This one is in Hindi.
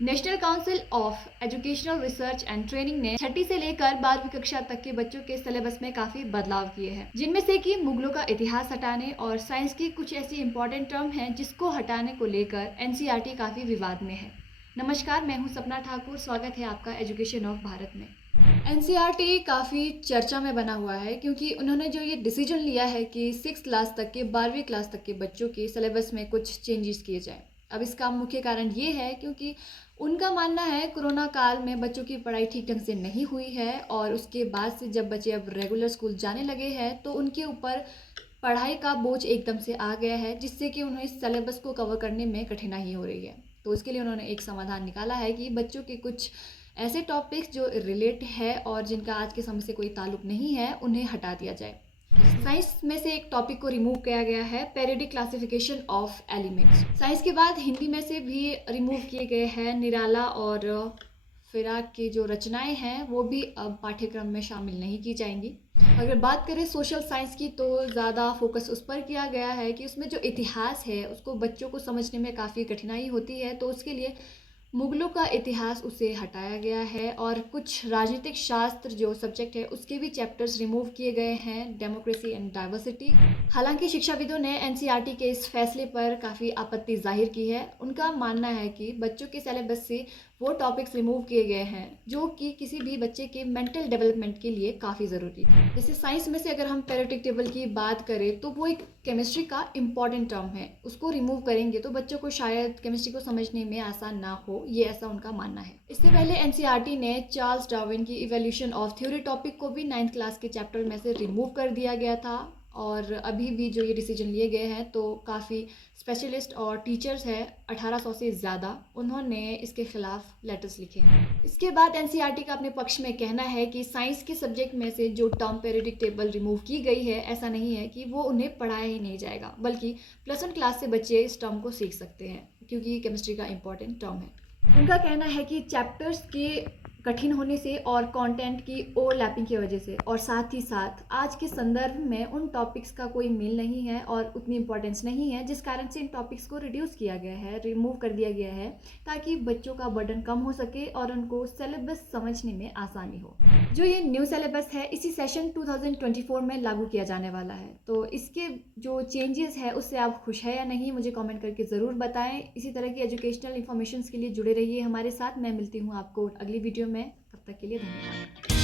National council of educational research and training ने छठी से लेकर 12वीं कक्षा तक के बच्चों के सिलेबस में काफी बदलाव किए हैं, जिनमें से कि मुगलों का इतिहास हटाने और साइंस की कुछ ऐसी इंपॉर्टेंट टर्म हैं जिसको हटाने को लेकर एनसीईआरटी काफी विवाद में है। नमस्कार, मैं हूं सपना ठाकुर। स्वागत है आपका एजुकेशन ऑफ भारत में। एनसीईआरटी काफ़ी चर्चा में बना हुआ है क्योंकि उन्होंने जो ये डिसीजन लिया है कि 6 क्लास तक के 12वीं क्लास तक के बच्चों के सिलेबस में कुछ चेंजेस किए जाएं। अब इसका मुख्य कारण ये है क्योंकि उनका मानना है कोरोना काल में बच्चों की पढ़ाई ठीक ढंग से नहीं हुई है और उसके बाद से जब बच्चे अब रेगुलर स्कूल जाने लगे हैं तो उनके ऊपर पढ़ाई का बोझ एकदम से आ गया है, जिससे कि उन्हें इस सिलेबस को कवर करने में कठिनाई हो रही है। तो इसके लिए उन्होंने एक समाधान निकाला है कि बच्चों के कुछ ऐसे टॉपिक्स जो रिलेट है और जिनका आज के समय से कोई ताल्लुक नहीं है उन्हें हटा दिया जाए। साइंस में से एक टॉपिक को रिमूव किया गया है, periodic classification of elements. Science के बाद हिंदी में से भी रिमूव किए गए हैं निराला और फिराक की जो रचनाएं हैं वो भी अब पाठ्यक्रम में शामिल नहीं की जाएंगी। अगर बात करें सोशल साइंस की तो ज़्यादा फोकस उस पर किया गया है कि उसमें जो इतिहास है उसको बच्चों को समझने में काफ़ी कठिनाई होती है, तो उसके लिए मुगलों का इतिहास उसे हटाया गया है और कुछ राजनीतिक शास्त्र जो सब्जेक्ट है उसके भी चैप्टर्स रिमूव किए गए हैं, डेमोक्रेसी एंड डाइवर्सिटी। हालांकि शिक्षाविदों ने एनसीईआरटी के इस फैसले पर काफ़ी आपत्ति जाहिर की है। उनका मानना है कि बच्चों के सिलेबस से वो टॉपिक्स रिमूव किए गए हैं जो कि किसी भी बच्चे के मेंटल डेवलपमेंट के लिए काफ़ी ज़रूरी थे। जैसे साइंस में से अगर हम पेरियोडिक टेबल की बात करें तो वो एक केमिस्ट्री का इम्पॉर्टेंट टर्म है, उसको रिमूव करेंगे तो बच्चों को शायद केमिस्ट्री को समझने में आसान ना हो, ये ऐसा उनका मानना है। इससे पहले एनसीईआरटी ने चार्ल्स डार्विन की इवोल्यूशन ऑफ थ्योरी टॉपिक को भी 9th क्लास के चैप्टर में से रिमूव कर दिया गया था और अभी भी जो ये डिसीजन लिए गए हैं तो काफ़ी स्पेशलिस्ट और टीचर्स हैं 1800 से ज़्यादा, उन्होंने इसके खिलाफ लेटर्स लिखे हैं। इसके बाद एनसीईआरटी का अपने पक्ष में कहना है कि साइंस के सब्जेक्ट में से जो टर्म पेरियोडिक टेबल रिमूव की गई है ऐसा नहीं है कि वो उन्हें पढ़ाया ही नहीं जाएगा, बल्कि +1 क्लास से बच्चे इस टर्म को सीख सकते हैं क्योंकि केमिस्ट्री का इंपॉर्टेंट टर्म है। उनका कहना है कि चैप्टर्स के कठिन होने से और कंटेंट की ओवरलैपिंग की वजह से और साथ ही साथ आज के संदर्भ में उन टॉपिक्स का कोई मेल नहीं है और उतनी इंपॉर्टेंस नहीं है, जिस कारण से इन टॉपिक्स को रिड्यूस किया गया है, रिमूव कर दिया गया है ताकि बच्चों का बर्डन कम हो सके और उनको सिलेबस समझने में आसानी हो। जो ये न्यू सिलेबस है इसी सेशन 2024 में लागू किया जाने वाला है, तो इसके जो चेंजेस है उससे आप खुश है या नहीं मुझे कमेंट करके ज़रूर बताएं। इसी तरह की एजुकेशनल इन्फॉर्मेशन के लिए जुड़े रहिए हमारे साथ। मैं मिलती हूँ आपको अगली वीडियो में, तब तक के लिए धन्यवाद।